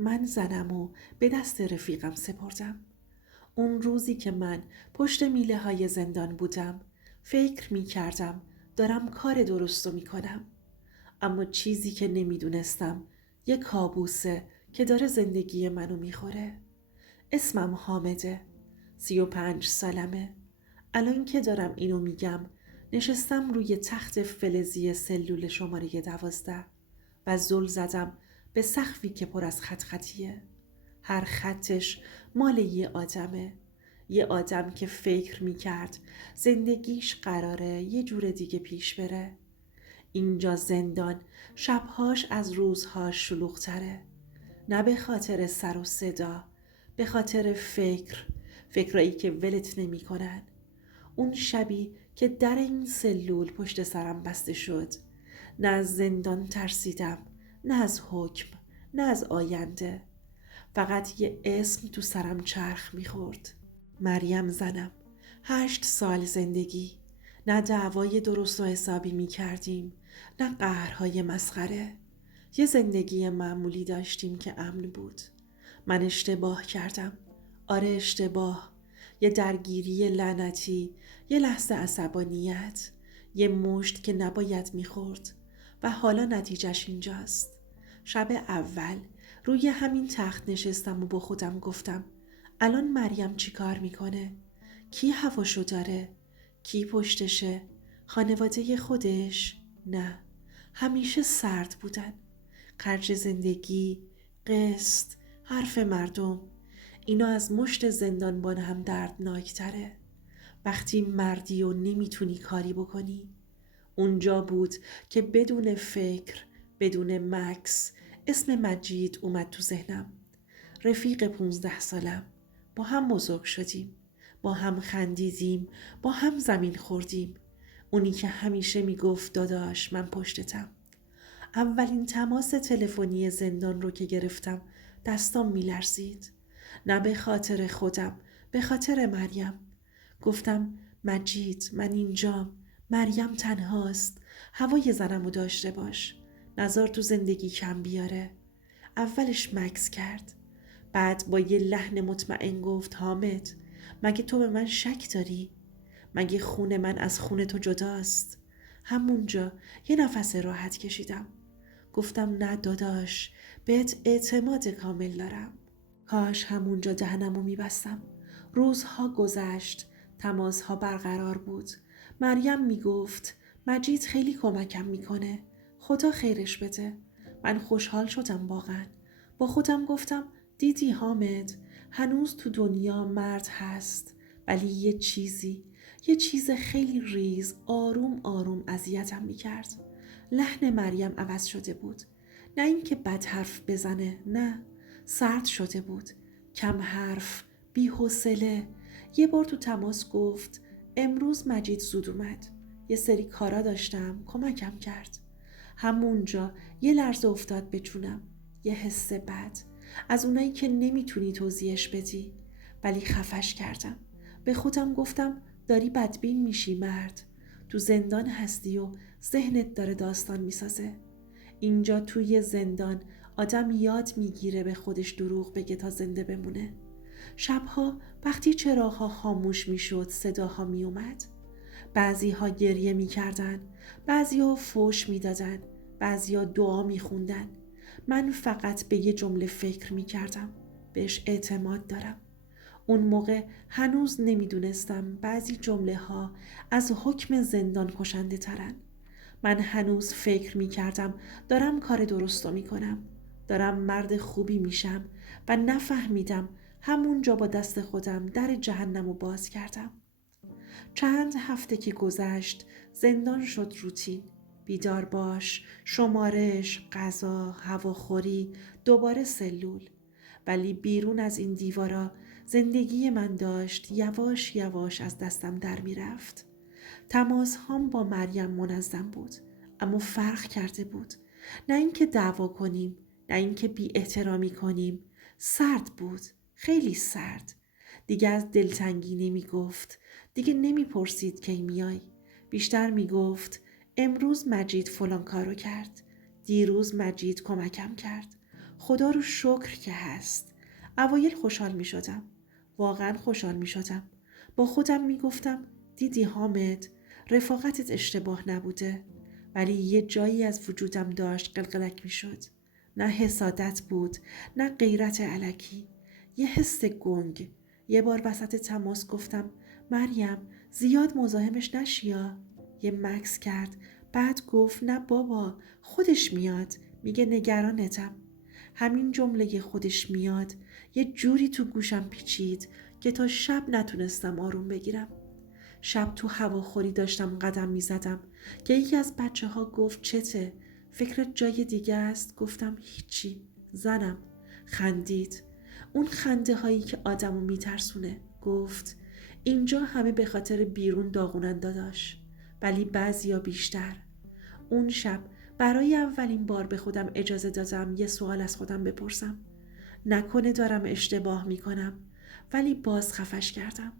من زنم و به دست رفیقم سپردم. اون روزی که من پشت میله های زندان بودم فکر می کردم دارم کار درستو می کنم. اما چیزی که نمیدونستم یه کابوسه که داره زندگی منو میخوره. اسمم حامده. 35 سالمه. الان که دارم اینو میگم نشستم روی تخت فلزی سلول شماره 12 و زل زدم به سقفی که پر از خط خطیه. هر خطش مال یه آدمه. یه آدم که فکر میکرد زندگیش قراره یه جور دیگه پیش بره. اینجا زندان شبهاش از روزهاش شلوغ‌تره. نه به خاطر سر و صدا، به خاطر فکرایی که ولت نمی کنن. اون شبی که در این سلول پشت سرم بسته شد، نه از زندان ترسیدم، نه از حکم، نه از آینده. فقط یه اسم تو سرم چرخ میخورد. مریم زنم. 8 سال زندگی. نه دعوای درست و حسابی می کردیم، نه قهرهای مسخره. یه زندگی معمولی داشتیم که امن بود. من اشتباه کردم. آره اشتباه. یه درگیری لعنتی، یه لحظه عصبانیت، یه مشت که نباید میخورد و حالا نتیجهش اینجاست. شب اول روی همین تخت نشستم و با خودم گفتم الان مریم چی کار میکنه؟ کی هواشو داره؟ کی پشتشه؟ خانواده خودش؟ نه، همیشه سرد بودن. خرج زندگی، قسط، حرف مردم، اینا از مشت زندانبان هم دردناکتره. وقتی مردی و نمیتونی کاری بکنی. اونجا بود که بدون فکر، بدون مکس، اسم مجید اومد تو ذهنم. رفیق 15 سالم. با هم بزرگ شدیم. با هم خندیدیم. با هم زمین خوردیم. اونی که همیشه میگفت داداش من پشتتم. اولین تماس تلفنی زندان رو که گرفتم دستام میلرزید. نه به خاطر خودم، به خاطر مریم. گفتم مجید من اینجام. مریم تنهاست. هوای زنمو داشته باش. نزار تو زندگی کم بیاره. اولش مکس کرد. بعد با یه لحن مطمئن گفت حامد مگه تو به من شک داری؟ مگه خون من از خون تو جداست؟ همونجا یه نفس راحت کشیدم. گفتم نه داداش، بهت اعتماد کامل دارم. کاش همونجا دهنمو میبستم. روزها گذشت. تماسها برقرار بود. مریم میگفت مجید خیلی کمکم میکنه. خدا خیرش بده. من خوشحال شدم واقعا. با خودم گفتم دیدی حامد، هنوز تو دنیا مرد هست، ولی یه چیز خیلی ریز آروم آروم اذیتم میکرد. لحن مریم عوض شده بود. نه اینکه بد حرف بزنه، نه، سرد شده بود. کم حرف، بی حوصله. یه بار تو تماس گفت امروز مجید زود اومد. یه سری کارا داشتم، کمکم کرد. همونجا یه لرزه افتاد به جونم. یه حس بد، از اونایی که نمیتونی توضیحش بدی. ولی خفش کردم. به خودم گفتم داری بدبین میشی مرد. تو زندان هستی و ذهنت داره داستان میسازه. اینجا توی زندان آدم یاد میگیره به خودش دروغ بگه تا زنده بمونه. شبها وقتی چراغ‌ها خاموش میشد صداها میومد. بعضی‌ها گریه میکردن، بعضی‌ها فوش میدادن، بعضی‌ها دعا میخوندن. من فقط به یه جمله فکر میکردم. بهش اعتماد دارم. اون موقع هنوز نمیدونستم بعضی جمله ها از حکم زندان کشنده ترن. من هنوز فکر میکردم دارم کار درستو میکنم. دارم مرد خوبی میشم و نفهمیدم همونجا با دست خودم در جهنمو باز کردم. چند هفته که گذشت زندان شد روتین. بیدار باش، شمارش، غذا، هواخوری، دوباره سلول. ولی بیرون از این دیوارا زندگی من داشت یواش یواش از دستم در می رفت. تماس هم با مریم منظم بود، اما فرق کرده بود. نه اینکه دعوا کنیم، نه اینکه بی احترامی کنیم. سرد بود، خیلی سرد. دیگه از دلتنگی نمی گفت. دیگه نمی پرسید کی میای. بیشتر می گفت امروز مجید فلان کارو کرد. دیروز مجید کمکم کرد. خدا رو شکر که هست. اوایل خوشحال می شدم. واقعا خوشحال می شدم. با خودم می گفتم دیدی حامد، رفاقتت اشتباه نبوده. ولی یه جایی از وجودم داشت قلقلک می شد. نه حسادت بود، نه غیرت الکی. یه حس گنگ. یه بار وسط تماس گفتم مریم زیاد مزاحمش نشیا. یه مکس کرد. بعد گفت نه بابا، خودش میاد، میگه نگرانتم. همین جمله خودش میاد یه جوری تو گوشم پیچید که تا شب نتونستم آروم بگیرم. شب تو هواخوری داشتم قدم میزدم که یکی از بچه ها گفت چته؟ فکرت جای دیگه است؟ گفتم هیچی. زنم خندید. اون خنده هایی که آدمو میترسونه. گفت اینجا همه به خاطر بیرون داغونن داداش، ولی بعضیا بیشتر. اون شب برای اولین بار به خودم اجازه دادم یه سوال از خودم بپرسم. نکنه دارم اشتباه میکنم، ولی باز خفش کردم.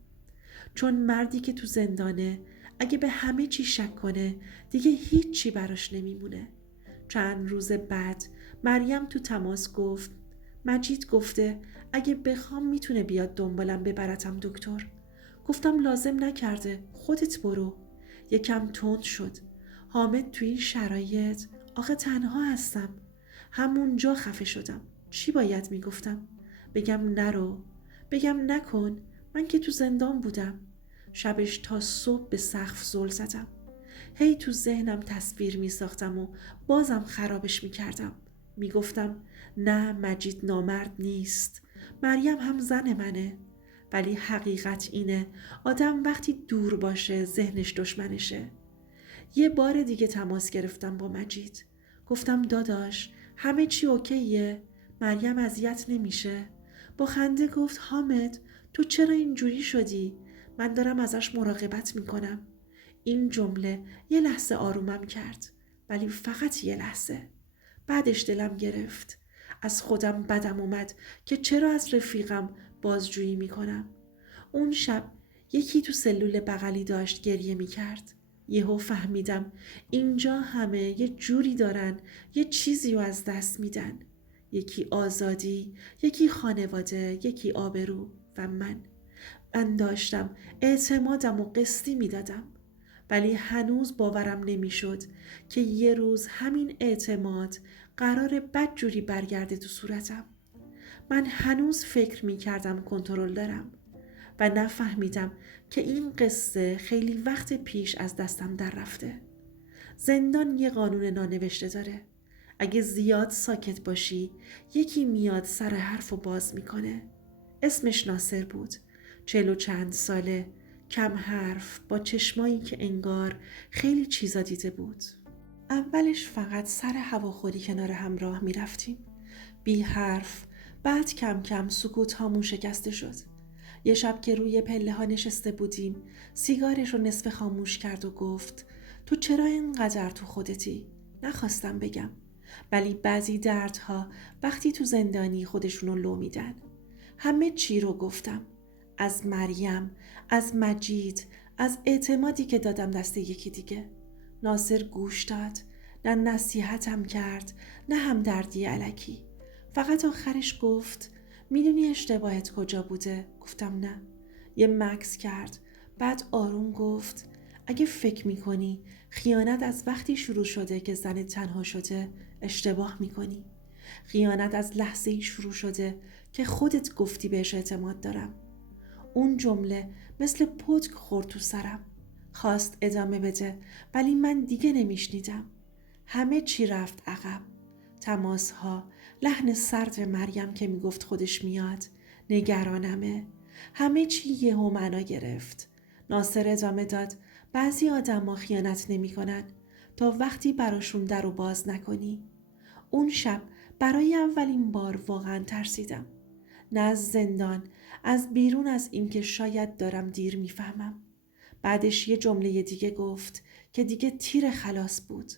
چون مردی که تو زندانه اگه به همه چی شک کنه دیگه هیچی براش نمیمونه. چند روز بعد مریم تو تماس گفت مجید گفته اگه بخوام میتونه بیاد دنبالم ببرتم دکتر. گفتم لازم نکرده، خودت برو. یکم تند شد. حامد تو این شرایط آخه تنها هستم. همونجا خفه شدم. چی باید میگفتم؟ بگم نرو؟ بگم نکن؟ من که تو زندان بودم. شبش تا صبح به سقف زل زدم. هی تو ذهنم تصویر می ساختم و بازم خرابش می کردم. می گفتم نه مجید نامرد نیست، مریم هم زن منه. ولی حقیقت اینه آدم وقتی دور باشه ذهنش دشمنشه. یه بار دیگه تماس گرفتم با مجید. گفتم داداش همه چی اوکیه؟ مریم اذیت نمیشه؟ با خنده گفت حامد تو چرا اینجوری شدی؟ من دارم ازش مراقبت میکنم. این جمله یه لحظه آرومم کرد، ولی فقط یه لحظه. بعدش دلم گرفت. از خودم بدم اومد که چرا از رفیقم بازجویی میکنم. اون شب یکی تو سلول بغلی داشت گریه میکرد. یهو فهمیدم اینجا همه یه جوری دارن یه چیزی رو از دست میدن. یکی آزادی، یکی خانواده، یکی آبرو و من داشتم اعتمادم و قسطی میدادم. ولی هنوز باورم نمیشد که یه روز همین اعتماد قرار بدجوری برگرده تو صورتم. من هنوز فکر میکردم کنترل دارم و نفهمیدم که این قصه خیلی وقت پیش از دستم در رفته. زندان یه قانون نانوشته داره. اگه زیاد ساکت باشی یکی میاد سر حرفو باز میکنه. اسمش ناصر بود. 40 و چند ساله، کم حرف، با چشمایی که انگار خیلی چیزا دیده بود. اولش فقط سر هواخوری کنار هم راه میرفتیم. بی حرف. بعد کم کم سکوت هامون شکسته شد. یه شب که روی پله ها نشسته بودیم سیگارش رو نصف خاموش کرد و گفت تو چرا اینقدر تو خودتی؟ نخواستم بگم، ولی بعضی دردها وقتی تو زندانی خودشونو لو میدن. همه چی رو گفتم. از مریم، از مجید، از اعتمادی که دادم دست یکی دیگه. ناصر گوش داد. نه نصیحتم کرد نه همدردی الکی. فقط آخرش گفت میدونی اشتباهت کجا بوده؟ گفتم نه. یه مکس کرد. بعد آروم گفت اگه فکر میکنی خیانت از وقتی شروع شده که زن تنها شده اشتباه میکنی. خیانت از لحظه‌ای شروع شده که خودت گفتی بهش اعتماد دارم. اون جمله مثل پتک خورد تو سرم. خواست ادامه بده ولی من دیگه نمیشنیدم. همه چی رفت عقب. تماس‌ها، لحن سرد مریم که میگفت خودش میاد، نگرانمه. همه چی یهو معنا گرفت. ناصر ادامه داد بعضی آدم‌ها خیانت نمی‌کنن تا وقتی براشون در و باز نکنی. اون شب برای اولین بار واقعا ترسیدم. نه از زندان، از بیرون، از اینکه شاید دارم دیر میفهمم. بعدش یه جمله دیگه گفت که دیگه تیر خلاص بود.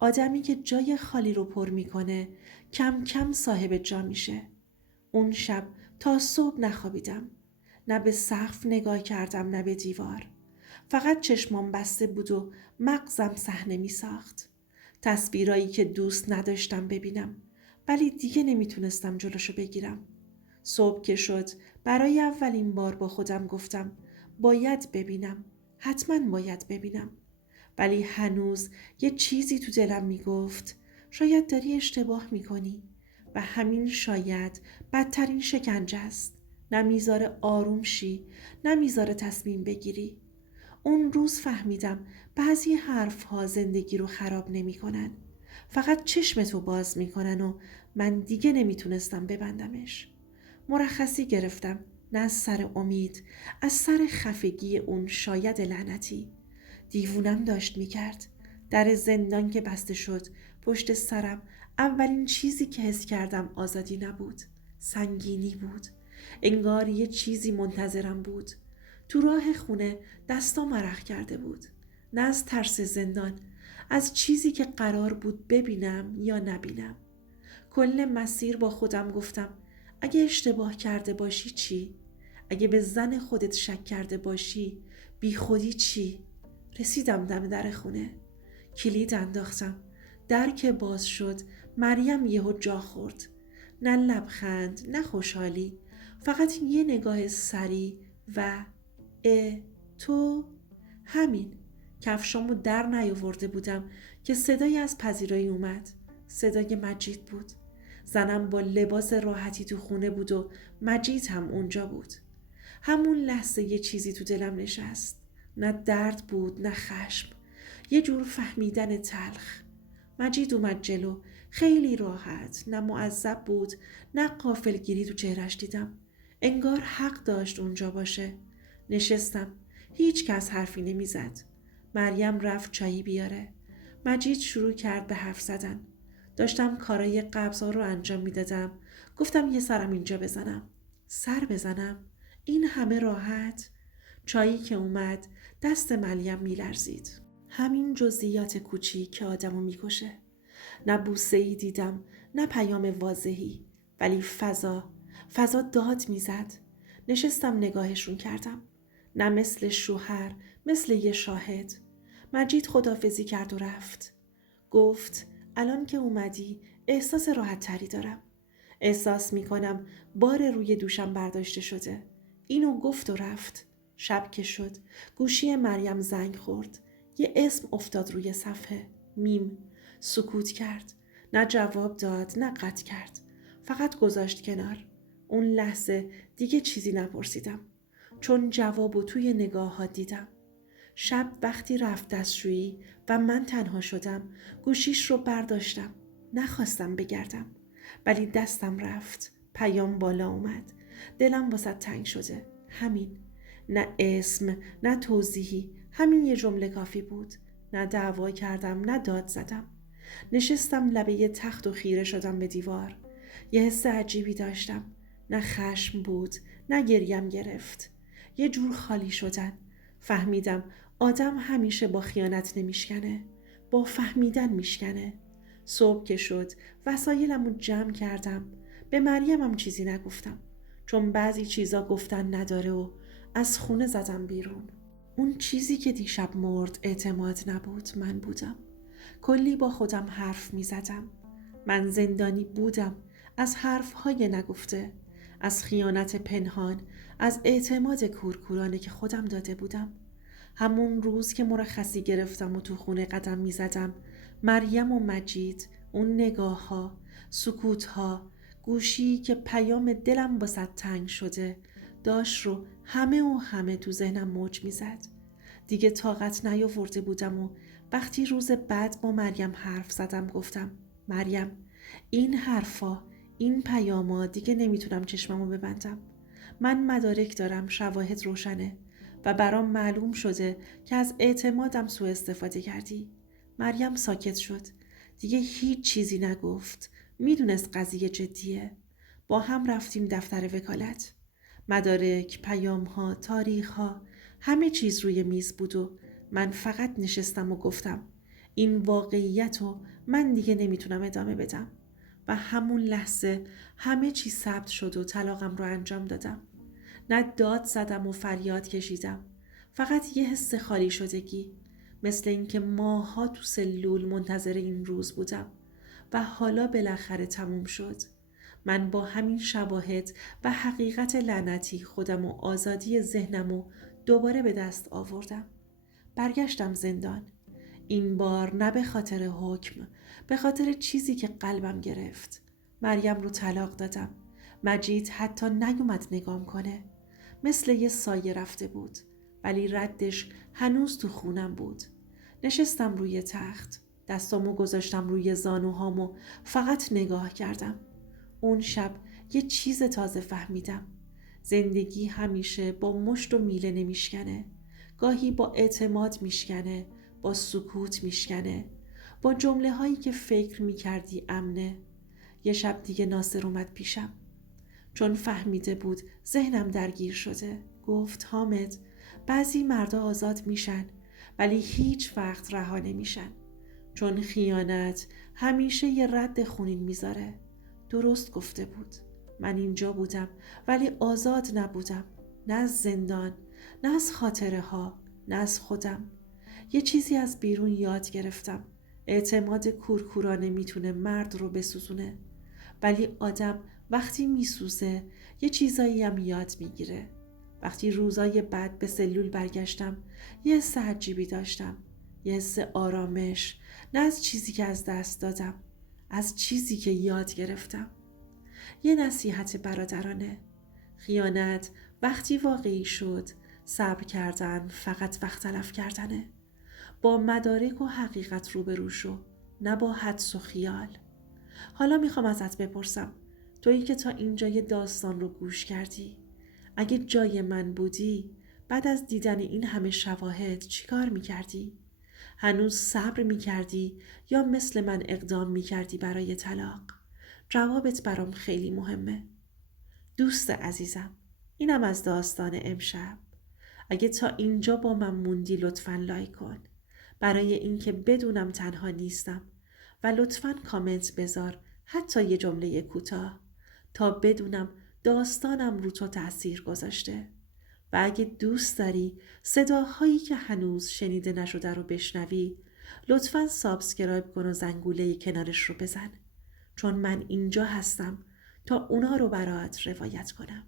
آدمی که جای خالی رو پر میکنه کم کم صاحب جا میشه. اون شب تا صبح نخوابیدم. نه به سقف نگاه کردم نه به دیوار. فقط چشمام بسته بود و مغزم صحنه میساخت. تصویرایی که دوست نداشتم ببینم. ولی دیگه نمیتونستم جلوشو بگیرم. صبح که شد برای اولین بار با خودم گفتم باید ببینم، حتما باید ببینم. ولی هنوز یه چیزی تو دلم میگفت شاید داری اشتباه میکنی و همین شاید بدترین شکنجه است. نمیذاره آروم شی، نمیذاره تصمیم بگیری. اون روز فهمیدم بعضی حرفها زندگی رو خراب نمیکنن، فقط چشمتو باز میکنن و من دیگه نمیتونستم ببندمش. مرخصی گرفتم، نه از سر امید، از سر خفگی اون شاید لعنتی. دیوونم داشت میکرد. در زندان که بسته شد پشت سرم اولین چیزی که حس کردم آزادی نبود، سنگینی بود. انگار یه چیزی منتظرم بود. تو راه خونه دستام عرق کرده بود. نه از ترس زندان، از چیزی که قرار بود ببینم یا نبینم. کل مسیر با خودم گفتم اگه اشتباه کرده باشی چی؟ اگه به زن خودت شک کرده باشی بی خودی چی؟ رسیدم دم در خونه. کلید انداختم. در که باز شد مریم یهو جا خورد. نه لبخند، نه خوشحالی، فقط یه نگاه سری و تو؟ همین. کفشامو در نیاورده بودم که صدایی از پذیرایی اومد. صدای مجید بود. زنم با لباس راحتی تو خونه بود و مجید هم اونجا بود. همون لحظه یه چیزی تو دلم نشست. نه درد بود، نه خشم، یه جور فهمیدن تلخ. مجید اومد جلو، خیلی راحت، نه معذب بود، نه غافلگیری تو چهرش دیدم. انگار حق داشت اونجا باشه. نشستم. هیچ کس حرفی نمیزد. مریم رفت چایی بیاره. مجید شروع کرد به حرف زدن. داشتم کارای قبضا رو انجام میدادم. گفتم یه سرم اینجا بزنم. سر بزنم؟ این همه راحت؟ چایی که اومد دست مریم میلرزید. همین جزئیات کوچیک که آدمو میکشه. نه بوسه‌ای دیدم، نه پیام واضحی، ولی فضا داد میزد. نشستم نگاهشون کردم. نه مثل شوهر، مثل یه شاهد. مجید خداحافظی کرد و رفت. گفت الان که اومدی احساس راحت تری دارم. احساس میکنم بار روی دوشم برداشته شده. اینو گفت و رفت. شب که شد گوشی مریم زنگ خورد. یه اسم افتاد روی صفحه. میم. سکوت کرد. نه جواب داد، نه قطع کرد. فقط گذاشت کنار. اون لحظه دیگه چیزی نپرسیدم، چون جوابو توی نگاه ها دیدم. شب وقتی رفت دستشویی و من تنها شدم گوشیش رو برداشتم. نخواستم بگردم ولی دستم رفت. پیام بالا اومد. دلم واسه تنگ شده. همین. نه اسم، نه توضیحی، همین یه جمله کافی بود. نه دعوا کردم، نه داد زدم. نشستم لبه یه تخت و خیره شدم به دیوار. یه حس عجیبی داشتم. نه خشم بود، نه گریم گرفت. یه جور خالی شدن. فهمیدم آدم همیشه با خیانت نمیشکنه، با فهمیدن میشکنه. صبح که شد وسایلمو جمع کردم. به مریمم چیزی نگفتم، چون بعضی چیزا گفتن نداره و از خونه زدم بیرون. اون چیزی که دیشب مرد اعتماد نبود، من بودم. کلی با خودم حرف می زدم. من زندانی بودم، از حرفهای نگفته، از خیانت پنهان، از اعتماد کورکورانه که خودم داده بودم. همون روز که مرخصی گرفتم و تو خونه قدم می زدم، مریم و مجید، اون نگاه ها، سکوت ها، گوشی که پیام دلم واسه تنگ شده داشت رو همه تو ذهنم موج می زد. دیگه طاقت نیاورده بودم و وقتی روز بعد با مریم حرف زدم گفتم مریم، این حرفا، این پیاما دیگه نمیتونم چشممو ببندم. من مدارک دارم، شواهد روشنه و برام معلوم شده که از اعتمادم سوء استفاده کردی. مریم ساکت شد. دیگه هیچ چیزی نگفت. میدونست قضیه جدیه. با هم رفتیم دفتر وکالت. مدارک، پیام‌ها، تاریخ‌ها، همه چیز روی میز بود و من فقط نشستم و گفتم این واقعیتو من دیگه نمیتونم ادامه بدم. و همون لحظه همه چیز ثبت شد و طلاقم رو انجام دادم. نه داد زدم و فریاد کشیدم، فقط یه حس خالی شدگی، مثل اینکه ماها تو سلول منتظر این روز بودم. و حالا بالاخره تموم شد. من با همین شواهد و حقیقت لعنتی خودم و آزادی ذهنمو دوباره به دست آوردم. برگشتم زندان. این بار نه به خاطر حکم، به خاطر چیزی که قلبم گرفت. مریم رو طلاق دادم. مجید حتی نیومد نگام کنه. مثل یه سایه رفته بود، ولی ردش هنوز تو خونم بود. نشستم روی تخت، دستامو گذاشتم روی زانوهامو فقط نگاه کردم. اون شب یه چیز تازه فهمیدم. زندگی همیشه با مشت و میله نمیشکنه. گاهی با اعتماد میشکنه، با سکوت میشکنه، با جمله هایی که فکر میکردی امنه. یه شب دیگه ناصر اومد پیشم. چون فهمیده بود ذهنم درگیر شده، گفت حامد، بعضی مردا آزاد میشن ولی هیچ وقت رها نمیشن. چون خیانت همیشه یه رد خونین میذاره. درست گفته بود. من اینجا بودم ولی آزاد نبودم. نه از زندان، نه از خاطره ها، نه از خودم. یه چیزی از بیرون یاد گرفتم. اعتماد کورکورانه میتونه مرد رو بسوزونه، ولی آدم وقتی میسوزه یه چیزایی هم یاد میگیره. وقتی روزای بعد به سلول برگشتم، یه حس عجیبی داشتم. یه حس آرامش، نه از چیزی که از دست دادم، از چیزی که یاد گرفتم. یه نصیحت برادرانه: خیانت وقتی واقعی شد، صبر کردن فقط وقت تلف کردنه. با مدارک و حقیقت روبرو شو، نه با حدس و خیال. حالا میخوام ازت بپرسم، تویی که تا اینجای داستان رو گوش کردی، اگه جای من بودی بعد از دیدن این همه شواهد چیکار میکردی؟ هنوز صبر میکردی یا مثل من اقدام میکردی برای طلاق؟ جوابت برام خیلی مهمه. دوست عزیزم، اینم از داستان امشب. اگه تا اینجا با من موندی لطفاً لایک کن، برای اینکه بدونم تنها نیستم، و لطفاً کامنت بذار، حتی یه جمله کوتاه، تا بدونم داستانم رو تو تأثیر گذاشته. و اگه دوست داری صداهایی که هنوز شنیده نشده رو بشنوی، لطفاً سابسکرایب کن و زنگوله کنارش رو بزن، چون من اینجا هستم تا اونا رو برات روایت کنم.